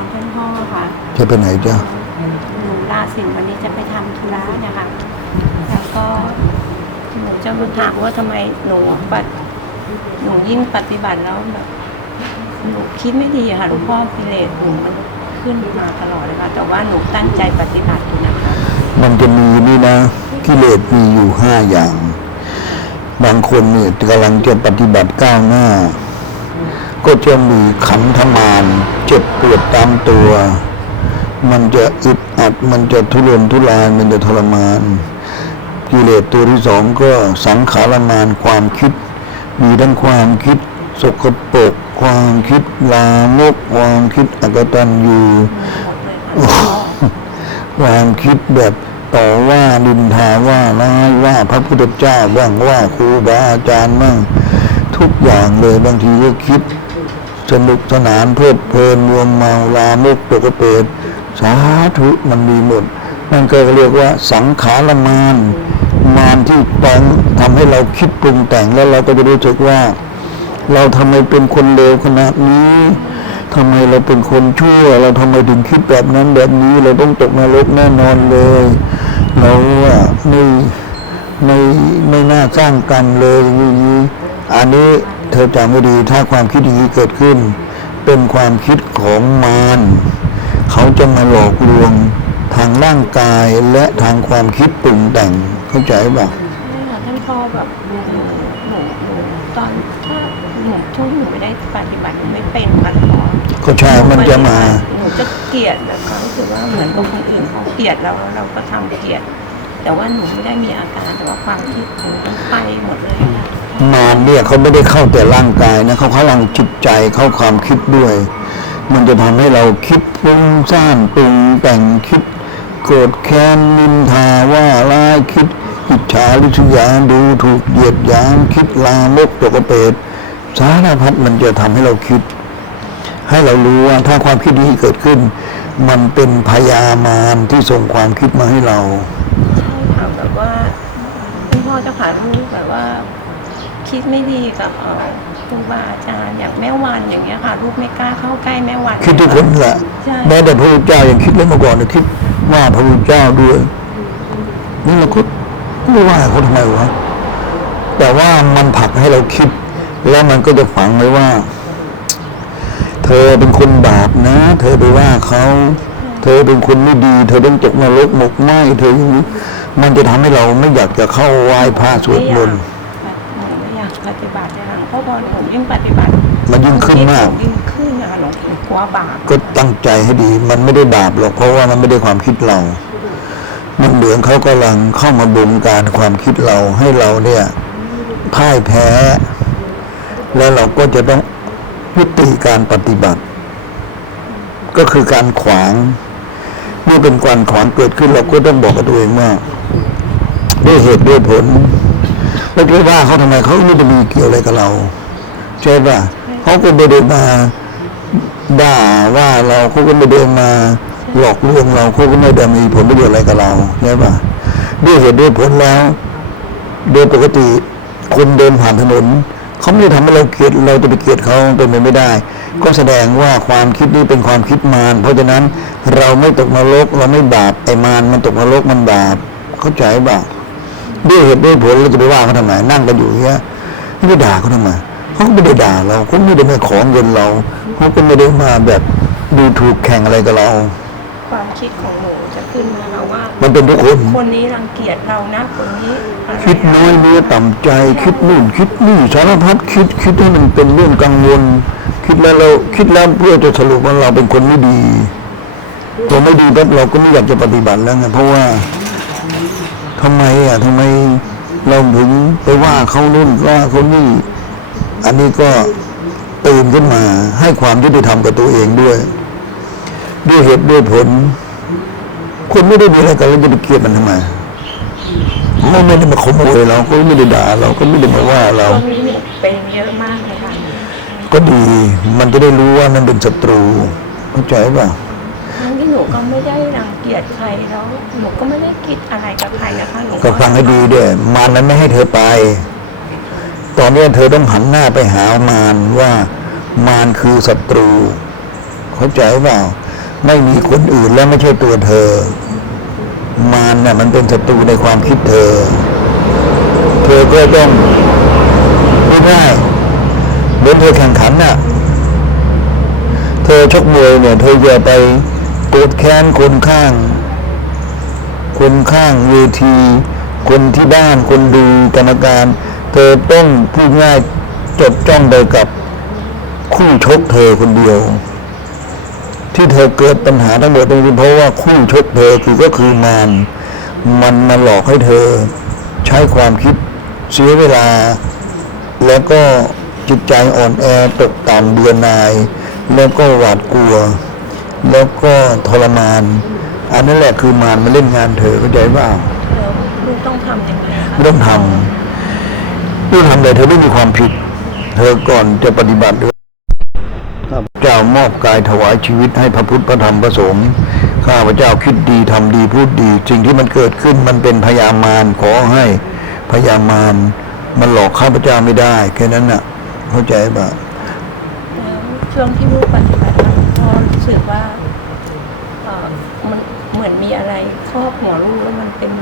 รท่านพ่อค่ะจะไปไหนจ้ะหนูลาสินวันนี้จะไปทำธุระเนะคะแล้วก็หนูจะมาถามว่าทำไมหนูปฏิหนูยิ่งปฏิบัติแล้วแบบหนูคิดไม่ดีอะค่ะหลวงพ่อกิเลสหนูมันขึ้นมาตลอดเลยค่ะแต่ว่าหนูตั้งใจปฏิบัติอยู่นะคะ มันจะมีนี่นะกิเลสมีอยู่ห้าอย่าง บางคนเนี่ยกำลังจะปฏิบัติก้าวหน้า ก็จะมีขันธมารเจ็บปวดตามตัว มันจะอึดอัด มันจะทุรนทุราย มันจะทรมาน กิเลสตัวที่สองก็สังขารมานความคิด มีทั้งความคิดสกปรกความคิดลามกความคิดอกตัญญูหมดเลยค่ะหลวงพ่อความคิดแบบต่อว่าดินทาว่าร้ายว่าพระพุทธเจ้าบ้างว่าครูบาอาจารย์บ้างทุกอย่างเลยบางทีก็คิด สนุกสนานเพลิดเพลินรวมเมาลามกปกเปรตสาธุมันมีหมด นั่นก็เรียกว่าสังขารมาน มานที่ต้องทำให้เราคิดปรุงแต่งแล้วเราก็จะรู้สึกว่า เราทำไมเป็นคนเลวขนาดนี้ทำไมเราเป็นคนชั่ว เราทำไมถึงคิดแบบนั้นแบบนี้ เราต้องตกนรกแน่นอนเลย เราไม่ไม่ไม่น่าสร้างกรรมเลยอย่างนี้อันนี้ เธอจำไม่ดีถ้าความคิดอย่างนี้เกิดขึ้น เป็นความคิดของมารเขาจะมาหลอกลวงทางร่างกายและทางความคิดปรุงแต่งเข้าใจป่ะนี่ค่ะท่านพ่อแบบหนูหนูหนูตอนถ้าหนูช่วงหนูไม่ได้ปฏิบัติหนูไม่เป็นค่ะหลวงพ่อก็ใช่มันจะมาหนูจะเกลียดแบบเขารู้สึกว่าเหมือนกับคนอื่นเขาเกลียดเราเราก็ทำเกลียด แต่ว่าหนูไม่ได้มีอาการแต่ว่าความคิดหนูมันไปหมดเลยค่ะ มารเนี่ยเขาไม่ได้เข้าแต่ร่างกายนะเขาเข้าลังจิตใจเข้าความคิดด้วย มันจะทำให้เราคิดฟุ้งซ่านปรุงแต่งคิดโกรธแค้นนินทาว่าร้ายคิดอิจฉาริษยาดูถูกเหยียดหยามคิดลามกตกเปรตสารพัดมันจะทำให้เราคิด ให้เรารู้ว่าถ้าความคิดนี้เกิดขึ้น มันเป็นพยามารที่ส่งความคิดมาให้เราใช่ค่ะแบบว่าคุณพ่อเจะผ่านลูกแบบว่า คิดไม่ดีกับเอ่อครูบาอาจารย์อย่างแม่วันอย่างเงี้ยค่ะ ลูกไม่กล้าเข้าใกล้แม่วันคิดทุกคนแหละใช่แม้แต่พระพุทธเจ้ายังคิดเลยเมื่อก่อนนะคิดว่าพระพุทธเจ้าด้วยนี่เราก็ไม่ว่าเขาทำไมวะแต่ว่ามันผลักให้เราคิด แล้วมันก็จะฝังไว้ว่า เธอเป็นคนบาปนะ เธอไปว่าเขาเธอเป็นคนไม่ดี เธอต้องตกนรกหมกไหมเธออย่างนี้มันจะทำให้เราไม่อยากจะเข้าไหว้พระสวดมนต์ ยิ่งปฏิบัติมันยิ่งขึ้นมาก ยิ่งขึ้นนะคะหลวงพ่อกลัวบาปก็ตั้งใจให้ดี มันไม่ได้บาปหรอกเพราะว่ามันไม่ได้ความคิดเรามันเหมือนเขากำลังเข้ามาบงการความคิดเราให้เราเนี่ยพ่ายแพ้ แล้วเราก็จะต้องยุติการปฏิบัติ ก็คือการขวางเมื่อเป็นการขวางเกิดขึ้นเราก็ต้องบอกกับตัวเองว่าด้วยเหตุด้วยผลแล้วจะว่าเขาทำไมเขาไม่ได้มีเกี่ยวอะไรกับเรา ใช่ป่ะเขาก็ไม่ได้มาด่าว่าเราเขาก็ไม่ได้มาหลอกลวงเราเขาก็ไม่ได้มีผลประโยชน์อะไรกับเราใช่ป่ะด้วยเหตุด้วยผลแล้ว โดยปกติคนเดินผ่านถนนเขาไม่ได้ทำให้เราเกลียดเราจะไปเกลียดเขาเป็นไปไม่ได้ ก็แสดงว่าความคิดนี้เป็นความคิดมารเพราะฉะนั้นเราไม่ตกนรกเราไม่บาปไอ้มารมันตกนรกมันบาปเข้าใจป่ะด้วยเหตุด้วยผลเราจะไปว่าเขาทำไมนั่งกันอยู่เงี้ยไม่ด่าเขาทำไม เขาก็ไม่ได้ด่าเราเขาไม่ได้มาขอเงินเราเขาก็ไม่ได้มาแบบดูถูกแข่งอะไรกับเรา ความคิดของหนูจะขึ้นมาแล้วว่า มันเป็นทุกคน คนนี้รังเกียจเรานะคนนี้อะไรคิดน้อยเนื้อต่ำใจ คิดนู่นคิดนี่สารพัดคิดคิดให้มันเป็นเรื่องกังวล คิดแล้วเราคิดแล้วเพื่อจะสรุปว่าเราเป็นคนไม่ดีพอไม่ดีปั๊บเราก็ไม่อยากจะปฏิบัติแล้วไงเพราะว่าทำไมอะทำไมเราถึงไปว่าเขานู่นว่าเขานี่ อันนี้ก็ตื่นขึ้นมาให้ความยุติธรรมกับตัวเองด้วย ด้วยเหตุด้วยผลคนไม่ได้มีอะไรกันแล้วจะไปเกลียดมันทำไมเขาไม่ได้มาขโมยเราเขาไม่ได้ด่าเราก็ไม่ได้มาว่าเราช่วงนี้หนูเป็นเยอะมากเลยค่ะก็ดีมันจะได้รู้ว่านั่นเป็นศัตรูเข้าใจป่ะทั้งที่หนูก็ไม่ได้รังเกียจใครแล้วหนูก็ไม่ได้คิดอะไรกับใครนะคะหนูก็ฟังให้ดีด้วยมารนั้นไม่ให้เธอไป ตอนนี้เธอต้องหันหน้าไปหามารว่ามารคือศัตรู เข้าใจเปล่า ไม่มีคนอื่นและไม่ใช่ตัวเธอ มารน่ะมันเป็นศัตรูในความคิดเธอ เธอก็ต้องไม่ได้เหมือนเธอแข่งขันน่ะ เธอชกมวยเนี่ย เธออย่าไปโกรธแค้นคนข้าง คนข้างเวที คนที่บ้านคนดูกรรมการ เธอต้องพูดง่ายจดจ้องไปกับคู่ชกเธอคนเดียว ที่เธอเกิดปัญหาทั้งหมดตรงนี้เพราะว่าคู่ชกเธอคือก็คือมารมันมาหลอกให้เธอ ใช้ความคิดเสียเวลา แล้วก็จิตใจอ่อนแอตกต่ำเบื่อหน่าย แล้วก็หวาดกลัว แล้วก็ทรมาน อันนั้นแหละคือมารมาเล่นงานเธอเข้าใจเปล่าแล้วลูกต้องทำยังไงคะไม่ต้องทำ ไม่ต้องทำเลยเธอไม่มีความผิด เธอก่อนจะปฏิบัติด้วยข้าเจ้ามอบกายถวายชีวิตให้พระพุทธพระธรรมพระสงฆ์ข้าพเจ้าคิดดีทำดีพูดดีสิ่งที่มันเกิดขึ้นมันเป็นพยามารขอให้พยามารมันหลอกข้าพเจ้าไม่ได้แค่นั้นน่ะ เข้าใจป่ะแล้วช่วงที่ลูกปฏิบัติพ่อรู้สึกว่ามันเหมือนมีอะไรครอบหัวลูกแล้วมันเป็น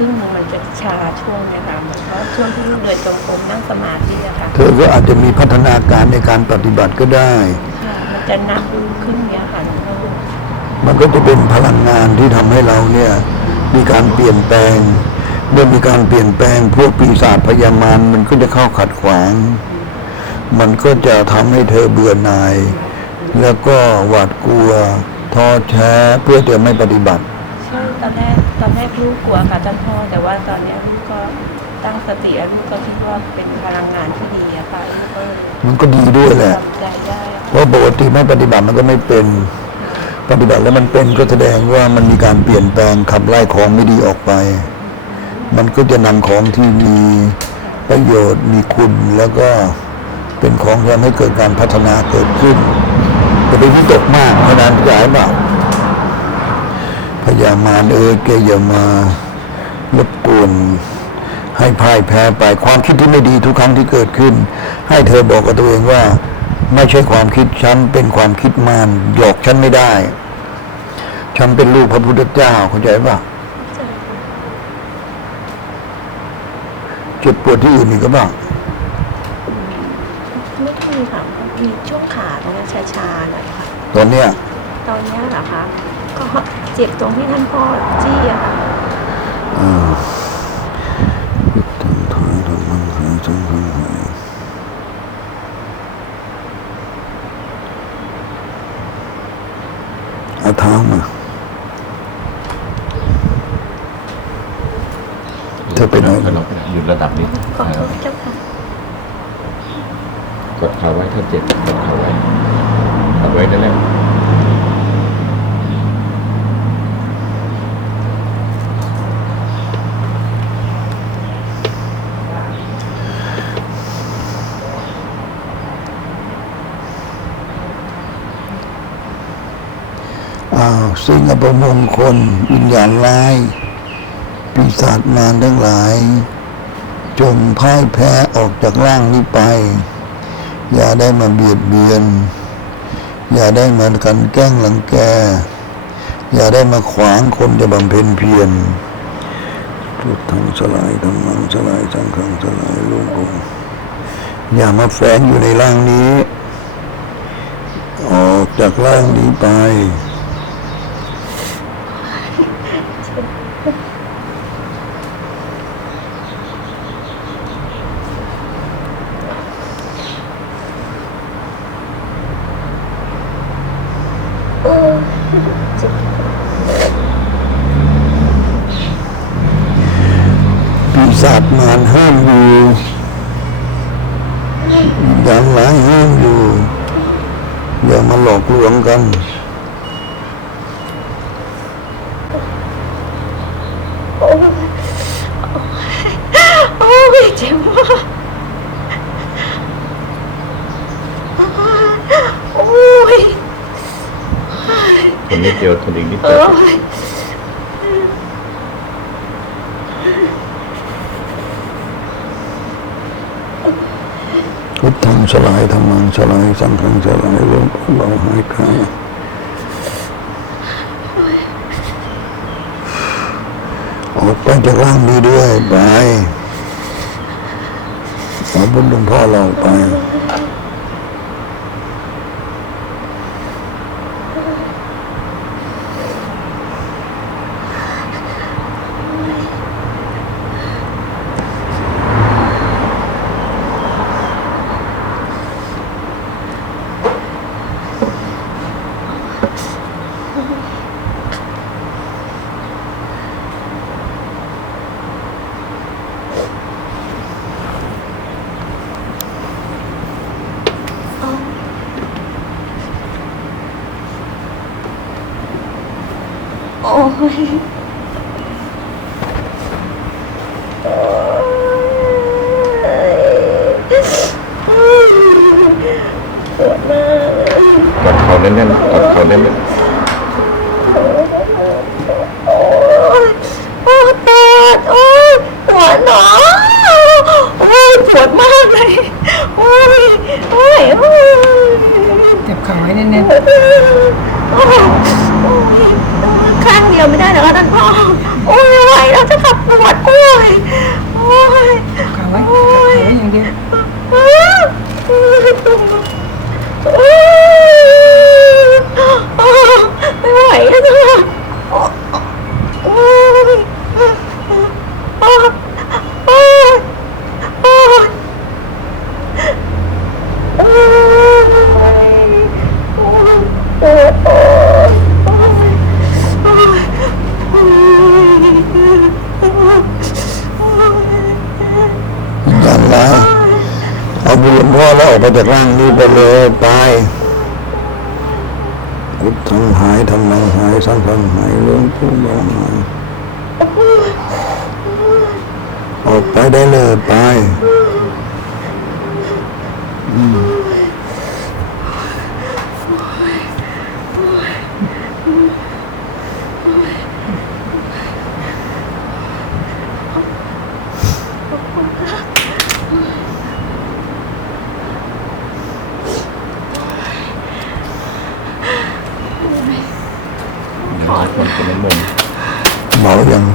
ครึ่งหนึงมันจะชาช่วงเนี้ยค่ะเหมือนเพราะช่วงที่ลูกเดินจงกรมนั่งสมาธิอะค่ะเธอก็อาจจะมีพัฒนาการในการปฏิบัติก็ได้ ค่ะมันจะนับขึ้นเนี้ยค่ะหนูก็รู้มันก็จะเป็นพลังงานที่ทำให้เราเนี่ยมีการเปลี่ยนแปลง เมื่อมีการเปลี่ยนแปลง พวกปีศาจพยามารมันก็จะเข้าขัดขวาง มันก็จะทำให้เธอเบื่อหน่าย แล้วก็หวาดกลัวท้อแท้เพื่อจะไม่ปฏิบัติใช่ตอนแรก ตอนแรกลูกกลัวค่ะท่านพ่อ แต่ว่าตอนเนี้ยลูกก็ตั้งสติแล้วลูกก็คิดว่าเป็นพลังงานที่ดีอะค่ะลูกก็เลยมันก็ดีด้วยแหละ ทำใจได้อะเพราะปกติไม่ปฏิบัติมันก็ไม่เป็น ปฏิบัติแล้วมันเป็นก็แสดงว่ามันมีการเปลี่ยนแปลงขับไล่ของไม่ดีออกไป มันก็จะนำของที่มีประโยชน์มีคุณแล้วก็เป็นของที่ทำให้เกิดการพัฒนาเกิดขึ้นจะไปวิตกมากเพราะนั้นจ่ายเปล่า พยามารเอ้ยแกอย่ามารบกวนให้พ่ายแพ้ไปความคิดที่ไม่ดีทุกครั้งที่เกิดขึ้น ให้เธอบอกกับตัวเองว่า ไม่ใช่ความคิดฉันเป็นความคิดมารหยอกฉันไม่ได้ ฉันเป็นลูกพระพุทธเจ้าเข้าใจป่ะเจ็บปวดที่อื่นอีกก็บ้างไม่ค่อยค่ะมีช่วงขาตรงนี้ชาๆหน่อยค่ะตอนเนี้ยตอนเนี้ยเหรอคะก็ เจ็บตรงที่ท่านพ่อจี้อะค่ะอ่าทางถอยทางมันหายทางทางหายเอาเท้ามาเธอเป็นอะไรก็ลงหยุดระดับนี้ขอโทษเจ้าค่ะกดขาไว้ถ้าเจ็บกดขาไว้กดไว้นั่นแล้ว สิ่งอัปมงคลวิญญาณร้ายปีศาจมารทั้งหลาย จงพ่ายแพ้ออกจากร่างนี้ไป อย่าได้มาเบียดเบียน อย่าได้มากันแกล้งหลังแก อย่าได้มาขวางคนจะบำเพ็ญเพียรทุกทั้งสลายทั้งมังสลายทั้งขังสลายลงคงอย่ามาแฝงอยู่ในร่างนี้ ออกจากร่างนี้ไป ศาจมารห้ามอยู่อย่างหลายห้ามอยู่ อย่ามาหลอกลวงกันโอ้โอ้ยเจ็บมากโอ้ยคนนิดเดียวคนอีกนิดเดียว สลายสังขังสลายลมของเราหายกายออกไปจากร่างนี้ด้วยไปขอบุญหลวงพ่อเราไป โอ้ยปวดมากกดเขาแน่นๆกดเขาแน่นโอ้ยโอ้ยปวดโอ้ยปวดหนอโอ้ยปวดมากเลยโอ้ยโอ้ยโอ้ยเจ็บขาไว้แน่นโอ้ยโอ้ยข้างเดียวไม่ได้เหรอคะท่านพ่อ โอ้ยไม่ไหวแล้วจะขับปวดโอ้ยโอ้ยๆเจ็บขาไว้โอ้ขายไว้อย่างเดียวโอ้ยโอ้ยตุ่มโอ้ยโอ้ยไม่ไหวแล้วจะโอ้ย จากร่างนี้ไปเลยไปพุทธังหายธรรมังหายสังฆังหายหลวงปู่ลงหายออกไปได้เลยไปๆ Umum.